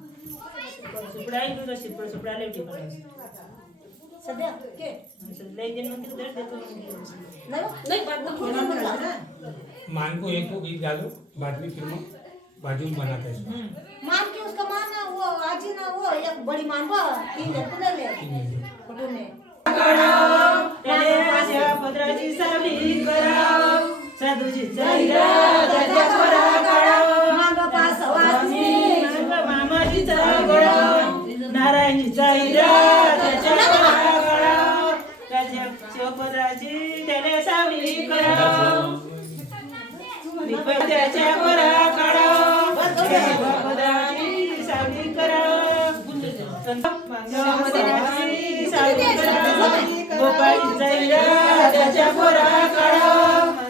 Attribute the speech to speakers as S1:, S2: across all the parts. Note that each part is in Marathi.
S1: सुपडा आहे तुझा शिपड सुपडा लय ठिकाण
S2: सध्या? के?
S1: दिन म्हणते देतो
S2: नाही.
S3: मान को एक को गीत गा दो बाद में फिर मैं बाजू में बनाते हैं
S2: मान के उसका मान ना वो आजी ना वो एक बड़ी मान तीन है ले
S1: त्याच्या
S2: वाजनी.
S1: मामाजीचा गडाव नारायणची चाईरा त्याच्या काढाव त्याच्या शिवपदराची त्याने सावली त्याच्या त्याच्या
S2: करा.
S1: त्याच्या
S2: वाजनी. शिवभद्राची सावली करा. शेवंताचा हिरा त्याचा कोरा काढा.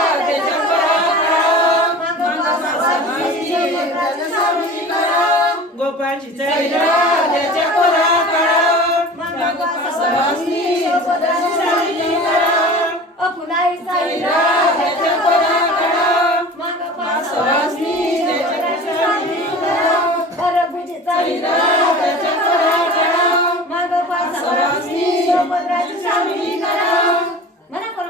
S1: गोपाळची चाईरा त्याच्या पोरा काढाव
S2: मागं पास वाजनी. शिवभद्राची सावली करा. अपुलाईचा हिरा त्याच्या कोरा काढा. मागं पास वाजनी. शिवभद्राची सावली करा. रघुजीचा हिरा त्याच्या कोरा काढा. मागं पास वाजनी. शिवभद्राची सावली करा. म्हणा कोण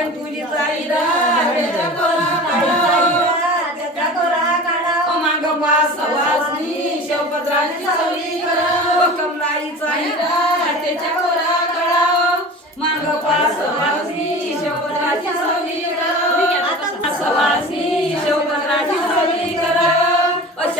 S1: मंगई चाईरा त्याच्या
S4: कोरा काढा
S1: शिवभद्राची
S4: कोरा काढा माग पास सावली करा कमलाईचा हिरा त्याच्या कोरा काढा माग पास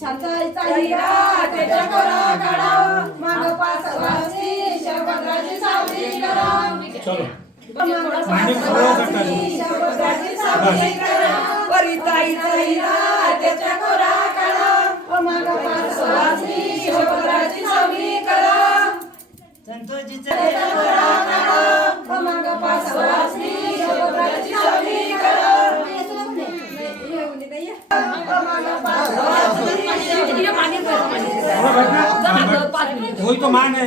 S4: शांताईचा हिरा त्याच्या कोरा काढा. माग पाच वाजनी शिवभद्राची सावली करा.
S3: चलो.
S4: माग पाच वाजनी शिवभद्राची सावली करा. वरिताईचा हिरा त्याच्या कोरा काढा. माग पाच वाजनी शिवभद्राची सावली करा.
S1: संतोषीचा
S4: त्याच्या वही तो मान है।